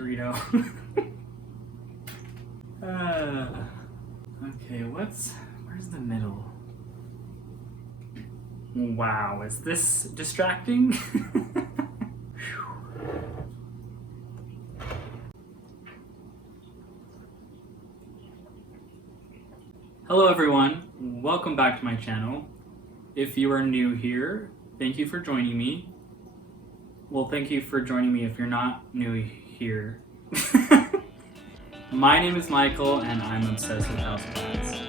Dorito. Okay, where's the middle? Wow, is this distracting? Hello everyone, welcome back to my channel. If you are new here, thank you for joining me. Well, thank you for joining me if you're not new here. My name is Michael and I'm obsessed with houseplants.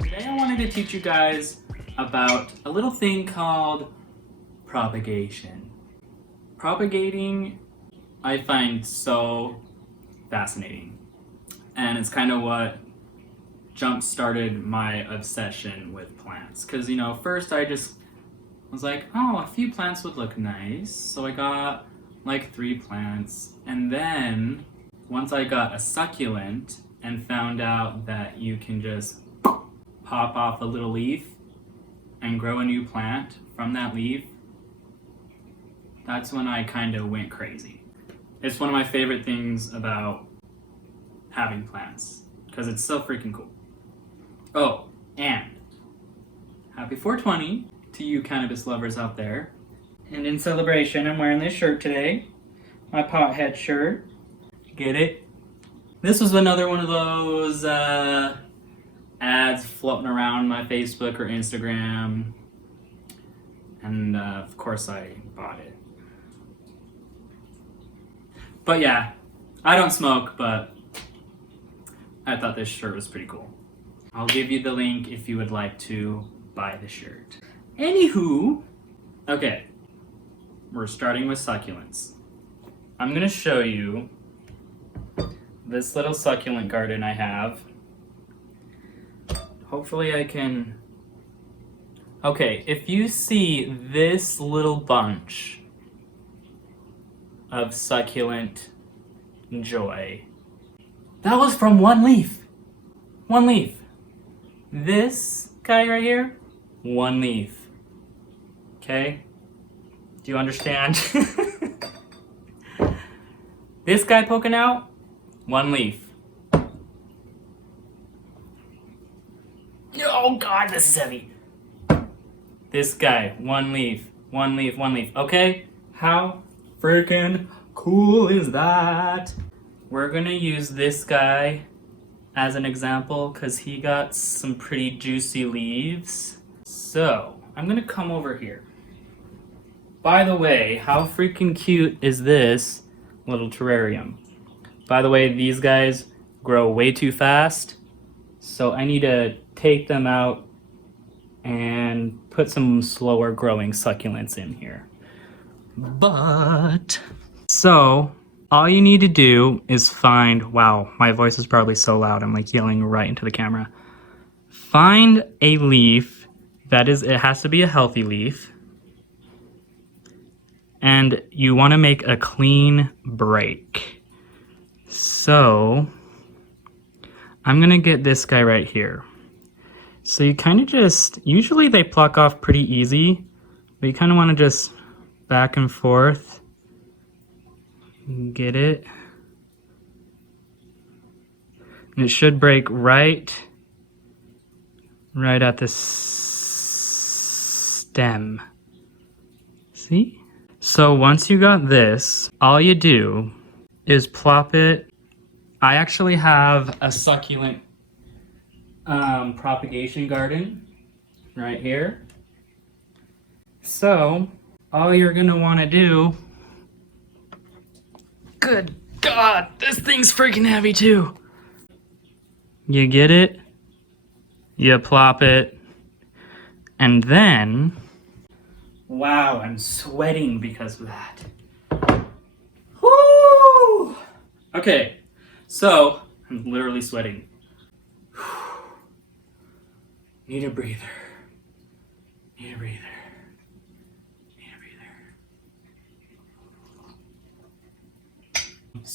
Today I wanted to teach you guys about a little thing called propagation. Propagating I find so fascinating, and it's kind of what jump-started my obsession with plants. Because, you know, first I just was like, oh, a few plants would look nice, so I got like 3 plants, and then once I got a succulent and found out that you can just pop off a little leaf and grow a new plant from that leaf, that's when I kind of went crazy. It's one of my favorite things about having plants, because it's so freaking cool. Oh, and happy 420 to you cannabis lovers out there. And in celebration, I'm wearing this shirt today, my pothead shirt. Get it? This was another one of those ads floating around my Facebook or Instagram, and of course I bought it. But yeah, I don't smoke, but I thought this shirt was pretty cool. I'll give you the link if you would like to buy the shirt. Anywho, okay, we're starting with succulents. I'm gonna show you this little succulent garden I have. Hopefully I can... Okay, if you see this little bunch of succulent joy, that was from one leaf. One leaf. This guy right here, one leaf. Okay? Do you understand? This guy poking out, one leaf. Oh God, this is heavy. This guy, one leaf, one leaf, one leaf. Okay? How freaking cool is that? We're gonna use this guy as an example because he got some pretty juicy leaves. So, I'm gonna come over here. By the way, how freaking cute is this little terrarium? By the way, these guys grow way too fast, so I need to take them out and put some slower growing succulents in here. But, so, all you need to do is find, wow, my voice is probably so loud, I'm like yelling right into the camera. Find a leaf that is, it has to be a healthy leaf. And you want to make a clean break. So, I'm gonna get this guy right here. So you kind of just, usually they pluck off pretty easy, but you kind of want to just back and forth. Get it? And it should break right at the stem. See? So once you got this, all you do is plop it. I actually have a succulent propagation garden right here. So all you're gonna want to do, good God, this thing's freaking heavy too. You get it, you plop it, and then, wow, I'm sweating because of that. Woo! Okay, so I'm literally sweating. Need a breather. Need a breather. Need a breather.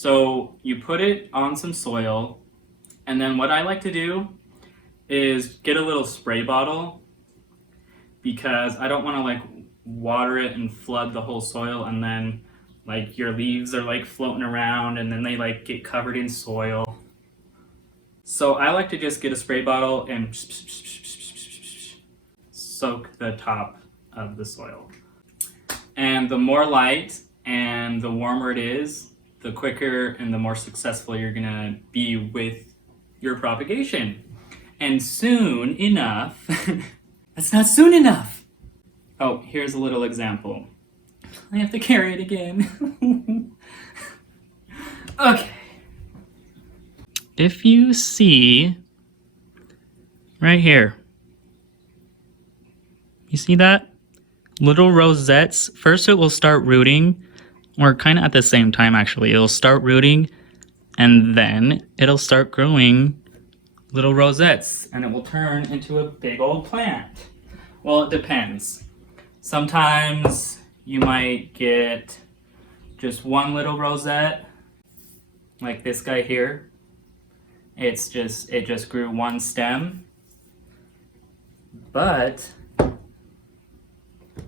So you put it on some soil, and then what I like to do is get a little spray bottle, because I don't want to like water it and flood the whole soil, and then like your leaves are like floating around and then they like get covered in soil. So I like to just get a spray bottle and soak the top of the soil. And the more light and the warmer it is, the quicker and the more successful you're gonna be with your propagation. And soon enough, that's not soon enough. Oh, here's a little example. I have to carry it again. Okay. If you see right here, you see that? Little rosettes. First it will start rooting, or kind of at the same time actually. It'll start rooting and then it'll start growing little rosettes and it will turn into a big old plant. Well, it depends. Sometimes you might get just one little rosette, like this guy here. It just grew one stem. But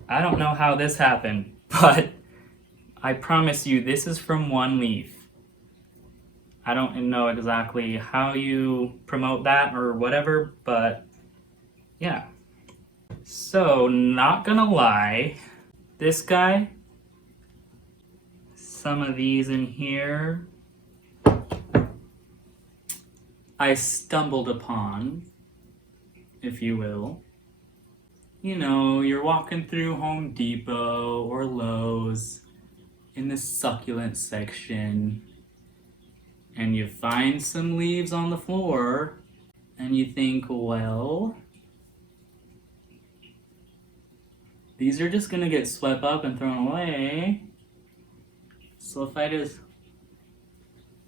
I don't know how this happened, but I promise you this is from one leaf. I don't know exactly how you promote that or whatever, but yeah. So, not gonna lie, this guy, some of these in here, I stumbled upon, if you will. You know, you're walking through Home Depot or Lowe's in the succulent section, and you find some leaves on the floor, and you think, well, these are just gonna get swept up and thrown away. So if I just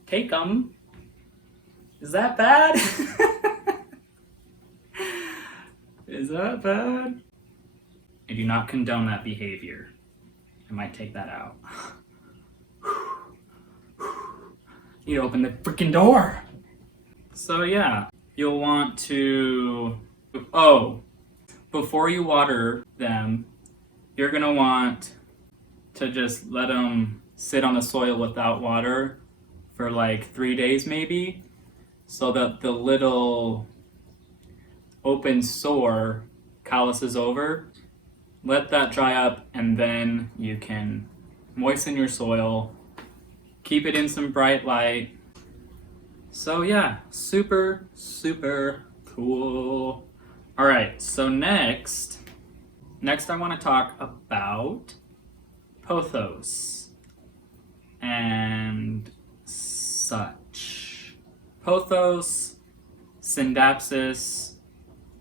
take them, is that bad? Is that bad? I do not condone that behavior. I might take that out. You open the freaking door. So yeah, you'll want to, before you water them, you're gonna want to just let them sit on the soil without water for like 3 days maybe, so that the little open sore calluses over. Let that dry up and then you can moisten your soil, keep it in some bright light. So yeah, super, super cool. All right, so next I want to talk about pothos and such. Pothos, syndapsis,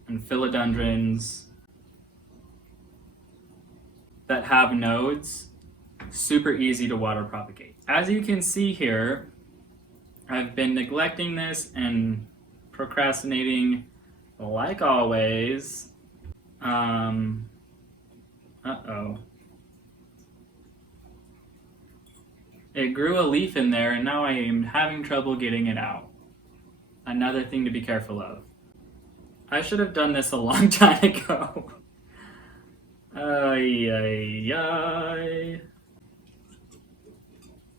and philodendrons that have nodes, super easy to water propagate. As you can see here, I've been neglecting this and procrastinating like always. It grew a leaf in there and now I am having trouble getting it out. Another thing to be careful of. I should have done this a long time ago. Ay, ay, ay.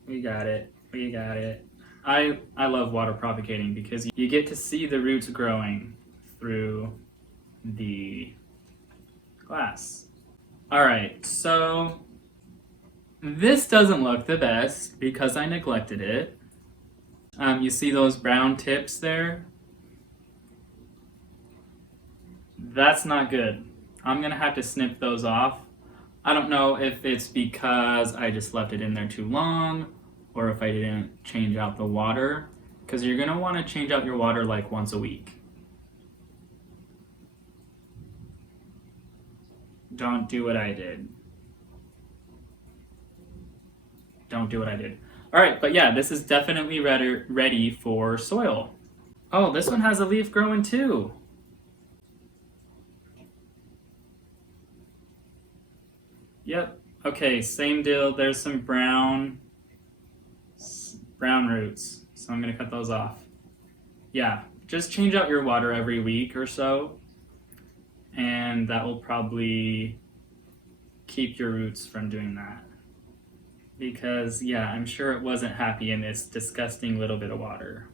We got it. We got it. I love water propagating because you get to see the roots growing through the glass. Alright, so this doesn't look the best because I neglected it. You see those brown tips there? That's not good. I'm gonna have to snip those off. I don't know if it's because I just left it in there too long or if I didn't change out the water, because you're gonna want to change out your water like once a week. Don't do what I did. Don't do what I did. All right, but yeah, this is definitely ready for soil. Oh, this one has a leaf growing too. Yep. Okay, same deal. There's some brown brown roots. So I'm gonna cut those off. Yeah, just change out your water every week or so, and that will probably keep your roots from doing that. Because yeah, I'm sure it wasn't happy in this disgusting little bit of water.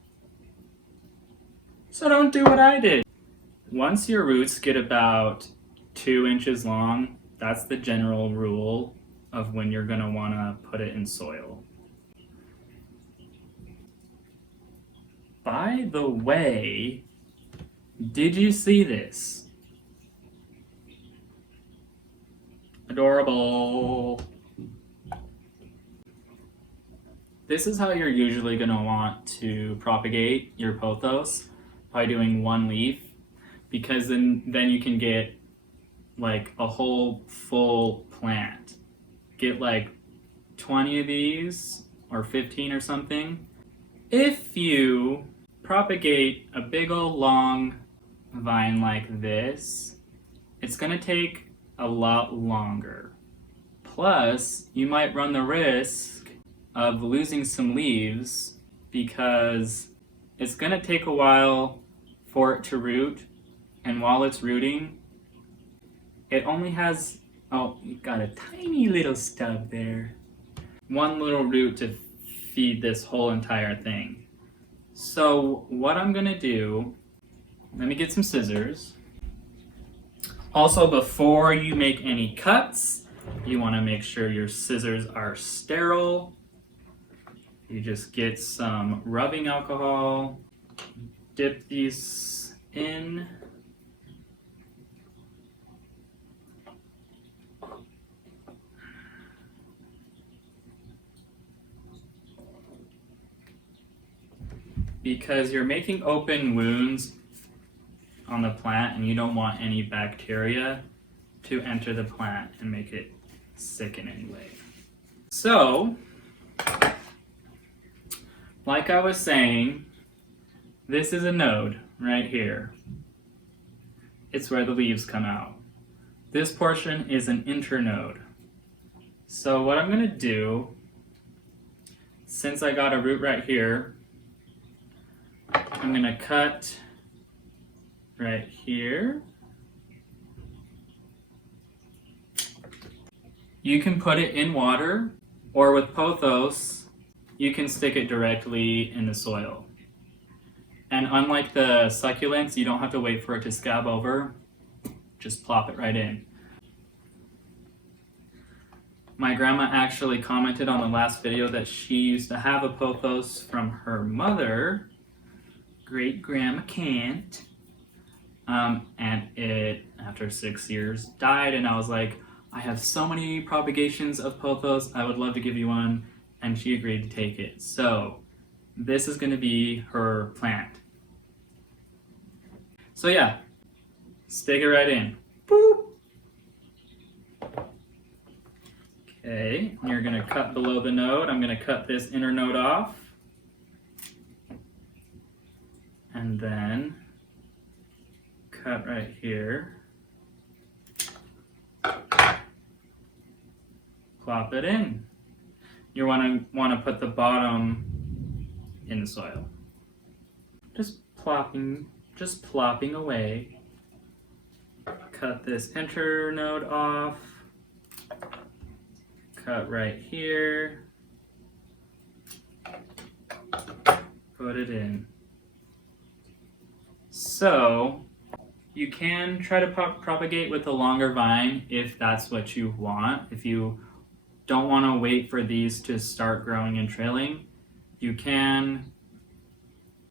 So don't do what I did. Once your roots get about 2 inches long, that's the general rule of when you're gonna wanna put it in soil. By the way, did you see this? Adorable. This is how you're usually gonna want to propagate your pothos, by doing 1 leaf, because then you can get like a whole full plant. Get like 20 of these or 15 or something. If you propagate a big old long vine like this, it's gonna take a lot longer. Plus, you might run the risk of losing some leaves because it's gonna take a while for it to root, and while it's rooting, it only has, oh, you got a tiny little stub there. 1 little root to feed this whole entire thing. So what I'm gonna do, let me get some scissors. Also, before you make any cuts, you wanna make sure your scissors are sterile. You just get some rubbing alcohol, dip these in. Because you're making open wounds on the plant and you don't want any bacteria to enter the plant and make it sick in any way. So, like I was saying, this is a node right here. It's where the leaves come out. This portion is an internode. So what I'm gonna do, since I got a root right here, I'm gonna cut right here. You can put it in water, or with pothos, you can stick it directly in the soil. And unlike the succulents, you don't have to wait for it to scab over. Just plop it right in. My grandma actually commented on the last video that she used to have a pothos from her mother, great grandma Kent, and it, after 6 years, died, and I was like, I have so many propagations of pothos, I would love to give you one, and she agreed to take it. So this is going to be her plant. So yeah, stick it right in. Boop. Okay, you're going to cut below the node. I'm going to cut this inner node off. And then cut right here. Plop it in. You want to put the bottom in the soil. Just plopping away. Cut this internode off. Cut right here. Put it in. So you can try to propagate with a longer vine if that's what you want. If you don't want to wait for these to start growing and trailing, you can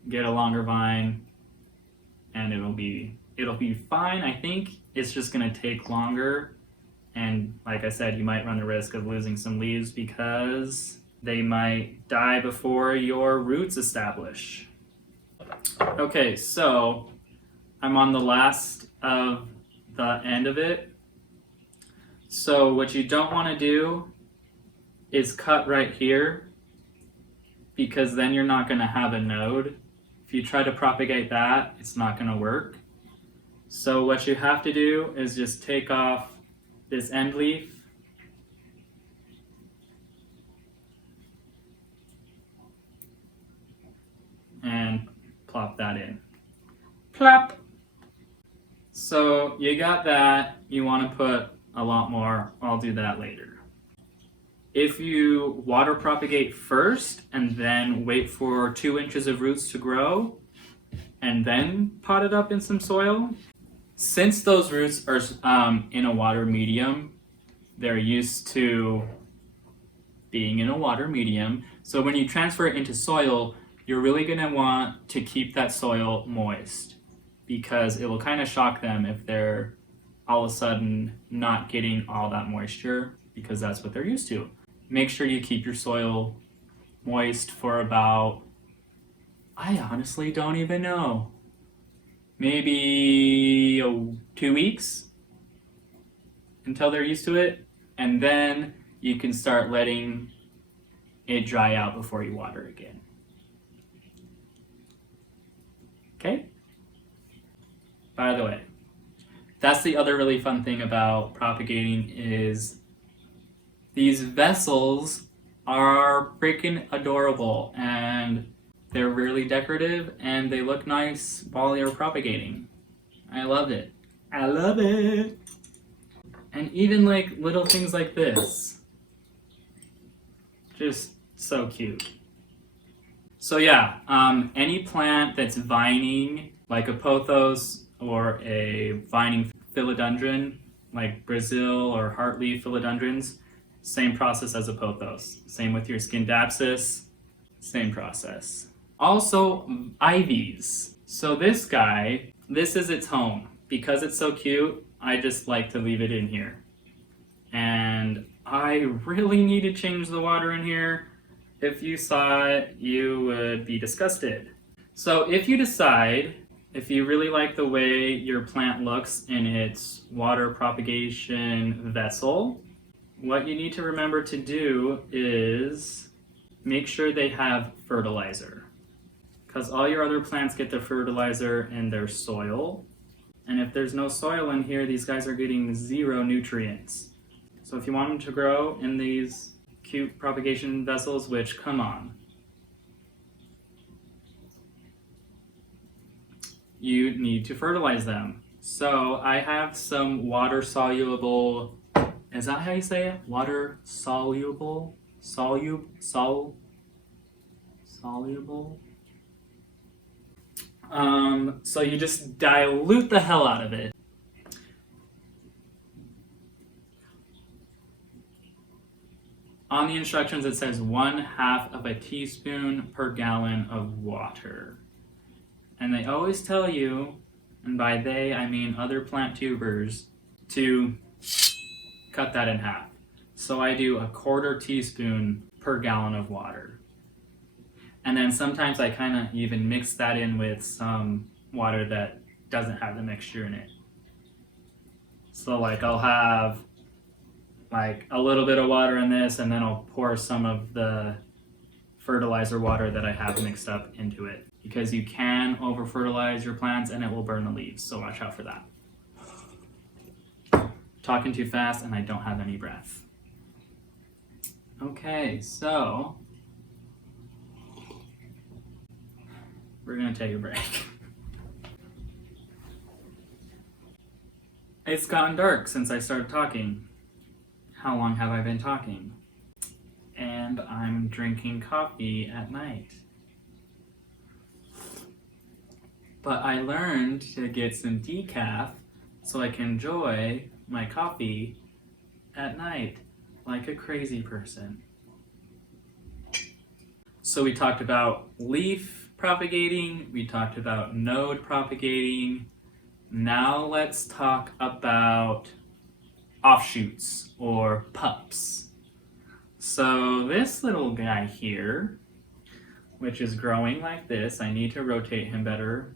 get a longer vine and it'll be fine. I think it's just going to take longer, and like I said, you might run the risk of losing some leaves because they might die before your roots establish. Okay, so I'm on the last of the end of it. So what you don't want to do is cut right here, because then you're not going to have a node. If you try to propagate that, it's not going to work. So what you have to do is just take off this end leaf, Plop. So you got that. You want to put a lot more. I'll do that later. If you water propagate first and then wait for 2 inches of roots to grow and then pot it up in some soil, since those roots are in a water medium, they're used to being in a water medium. So when you transfer it into soil, you're really going to want to keep that soil moist, because it will kind of shock them if they're all of a sudden not getting all that moisture, because that's what they're used to. Make sure you keep your soil moist for about, I honestly don't even know, maybe 2 weeks until they're used to it, and then you can start letting it dry out before you water again. Okay? By the way, that's the other really fun thing about propagating is these vessels are freaking adorable, and they're really decorative and they look nice while you're propagating. I love it. I love it. And even like little things like this. Just so cute. So yeah, any plant that's vining, like a pothos or a vining philodendron, like Brazil or heartleaf philodendrons, same process as a pothos. Same with your Scindapsus, same process. Also, ivies. So this guy, this is its home. Because it's so cute, I just like to leave it in here. And I really need to change the water in here. If you saw it, you would be disgusted. So if you decide, if you really like the way your plant looks in its water propagation vessel, what you need to remember to do is make sure they have fertilizer. Because all your other plants get their fertilizer in their soil. And if there's no soil in here, these guys are getting 0 nutrients. So if you want them to grow in these cute propagation vessels, which, come on, you need to fertilize them. So I have some water soluble, is that how you say it? Water soluble? Soluble? So you just dilute the hell out of it. On the instructions it says 1/2 of a teaspoon per gallon of water. And they always tell you, and by they I mean other plant tubers, to cut that in half. So I do 1/4 teaspoon per gallon of water. And then sometimes I kind of even mix that in with some water that doesn't have the mixture in it. So like I'll have like a little bit of water in this, and then I'll pour some of the fertilizer water that I have mixed up into it. Because you can over fertilize your plants and it will burn the leaves, so watch out for that. Talking too fast and I don't have any breath. Okay, so we're gonna take a break. It's gotten dark since I started talking. How long have I been talking? And I'm drinking coffee at night. But I learned to get some decaf so I can enjoy my coffee at night like a crazy person. So we talked about leaf propagating, we talked about node propagating. Now let's talk about offshoots or pups. So this little guy here, which is growing like this, I need to rotate him better.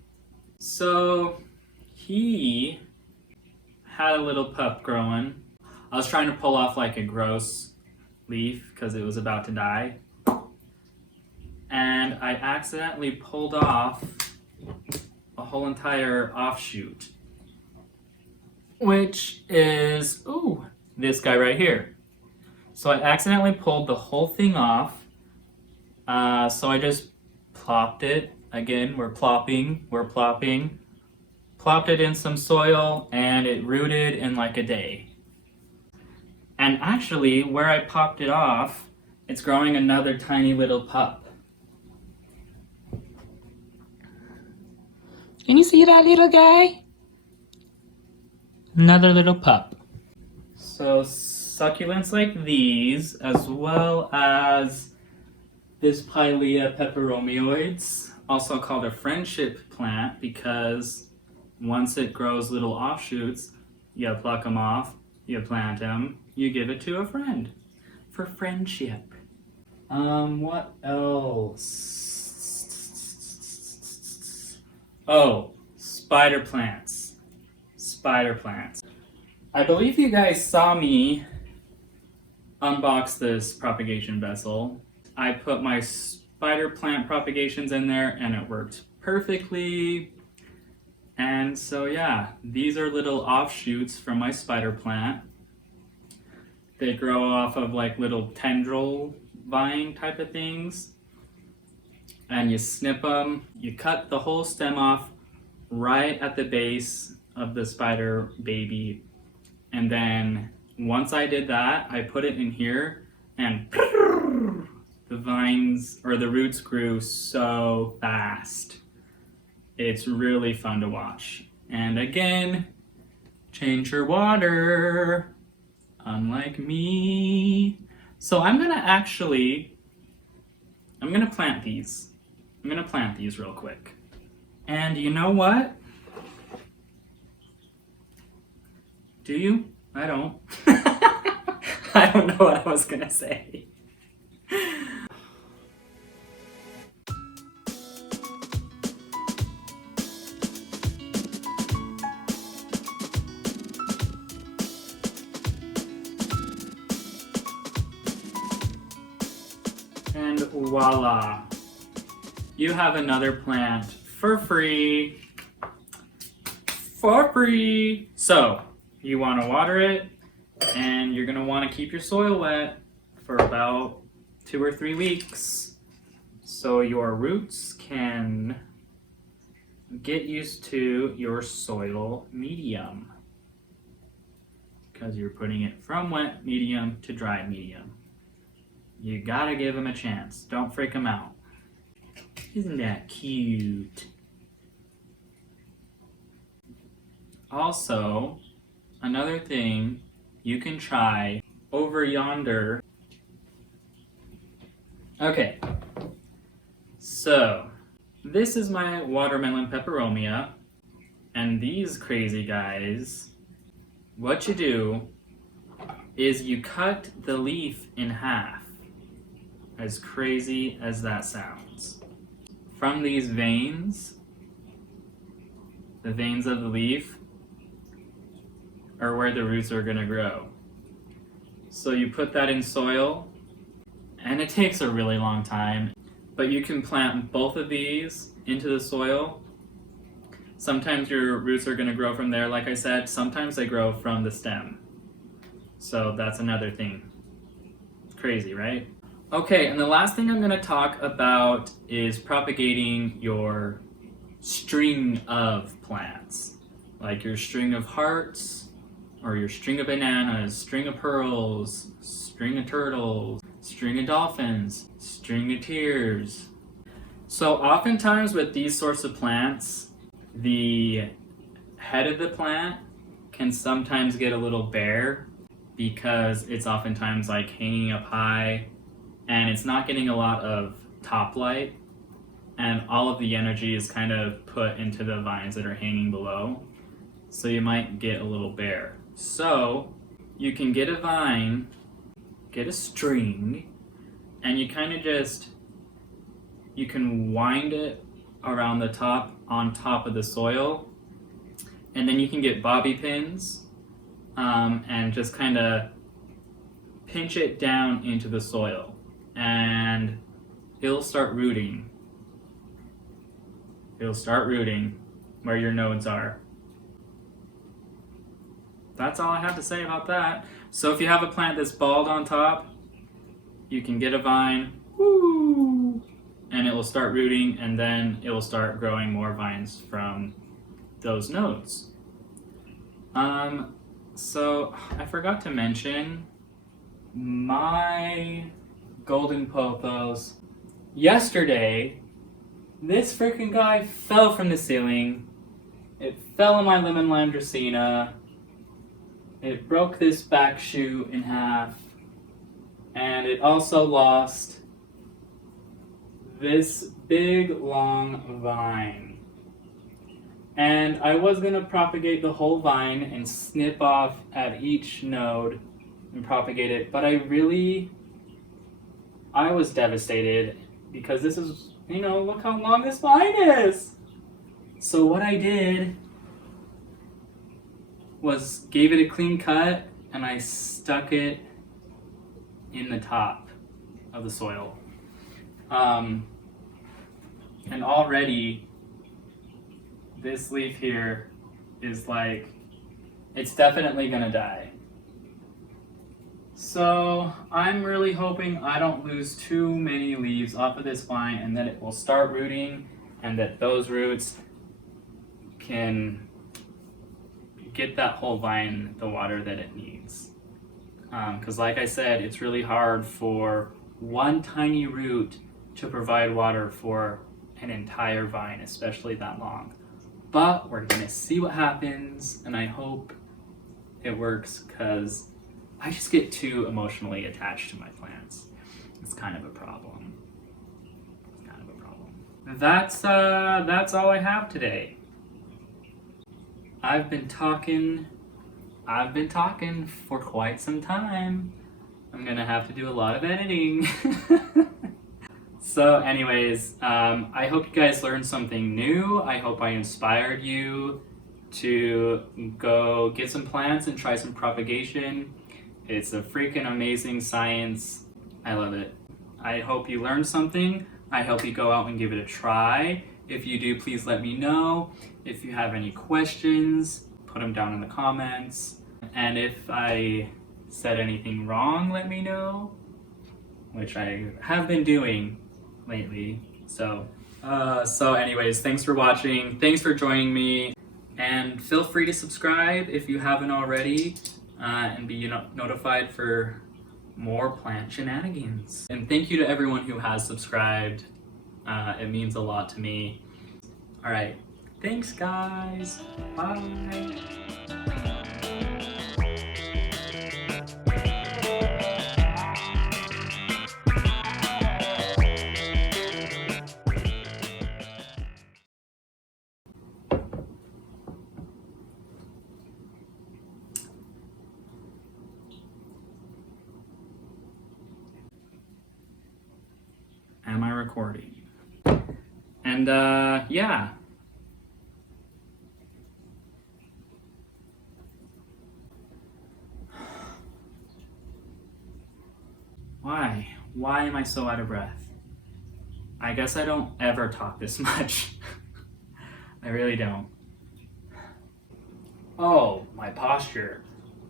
So he had a little pup growing. I was trying to pull off like a gross leaf because it was about to die. And I accidentally pulled off a whole entire offshoot, which is, ooh, this guy right here. So I accidentally pulled the whole thing off. So I just plopped it. Again, we're plopping. plopped it in some soil, and it rooted in like a day. And actually, where I popped it off, it's growing another tiny little pup. Can you see that little guy? Another little pup. So succulents like these, as well as this Pilea peperomioides, also called a friendship plant, because once it grows little offshoots, you pluck them off, you plant them, you give it to a friend for friendship. What else? Oh, spider plants. Spider plants. I believe you guys saw me unbox this propagation vessel. I put my spider plant propagations in there and it worked perfectly. And so yeah, these are little offshoots from my spider plant. They grow off of like little tendril vine type of things. And you snip them, you cut the whole stem off right at the base of the spider baby. And then once I did that, I put it in here and the vines or the roots grew so fast. It's really fun to watch. And again, change your water, unlike me. So I'm gonna plant these. I'm gonna plant these real quick. And you know what? Do you? I don't. I don't know what I was gonna say. And voila. You have another plant for free. For free. So, you want to water it, and you're going to want to keep your soil wet for about 2 or 3 weeks so your roots can get used to your soil medium, because you're putting it from wet medium to dry medium. You gotta give them a chance. Don't freak them out. Isn't that cute? Also, another thing you can try over yonder. Okay, so this is my watermelon peperomia, and these crazy guys, what you do is you cut the leaf in half, as crazy as that sounds. From these veins, the veins of the leaf, are where the roots are gonna grow. So you put that in soil, and it takes a really long time, but you can plant both of these into the soil. Sometimes your roots are gonna grow from there, like I said, sometimes they grow from the stem. So that's another thing. Crazy, right? Okay, and the last thing I'm gonna talk about is propagating your string of plants. Like your string of hearts, or your string of bananas, string of pearls, string of turtles, string of dolphins, string of tears. So oftentimes with these sorts of plants, the head of the plant can sometimes get a little bare because it's oftentimes like hanging up high and it's not getting a lot of top light, and all of the energy is kind of put into the vines that are hanging below. So you might get a little bare. So you can get a vine, get a string, and you kind of you can wind it around the top, on top of the soil, and then you can get bobby pins and just kind of pinch it down into the soil, and it'll start rooting. It'll start rooting where your nodes are. That's all I have to say about that. So if you have a plant that's bald on top, you can get a vine, woo, and it will start rooting, and then it will start growing more vines from those nodes. So I forgot to mention my golden pothos. Yesterday, this freaking guy fell from the ceiling. It fell on my lemon lime dracaena. It broke this back shoot in half. And it also lost this big long vine. And I was gonna propagate the whole vine and snip off at each node and propagate it, but I was devastated because this is, look how long this vine is. So what I did was gave it a clean cut and I stuck it in the top of the soil. And already this leaf here is it's definitely gonna die. So I'm really hoping I don't lose too many leaves off of this vine and that it will start rooting and that those roots can get that whole vine the water that it needs. Because like I said, it's really hard for one tiny root to provide water for an entire vine, especially that long. But we're gonna see what happens, and I hope it works because I just get too emotionally attached to my plants. It's kind of a problem. That's all I have today. I've been talking for quite some time. I'm gonna have to do a lot of editing. So anyways, I hope you guys learned something new. I hope I inspired you to go get some plants and try some propagation. It's a freaking amazing science. I love it. I hope you learned something. I hope you go out and give it a try. If you do, please let me know. If you have any questions, put them down in the comments. And if I said anything wrong, let me know, which I have been doing lately. So anyways, thanks for watching. Thanks for joining me. And feel free to subscribe if you haven't already, and be notified for more plant shenanigans. And thank you to everyone who has subscribed. It means a lot to me. All right, thanks guys. Bye. Am I recording? And yeah. Why am I so out of breath? I guess I don't ever talk this much. I really don't. Oh, my posture.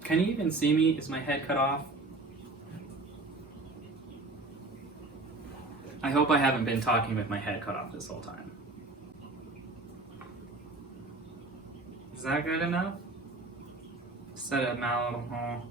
Can you even see me? Is my head cut off? I hope I haven't been talking with my head cut off this whole time. Is that good enough? Set it malleable.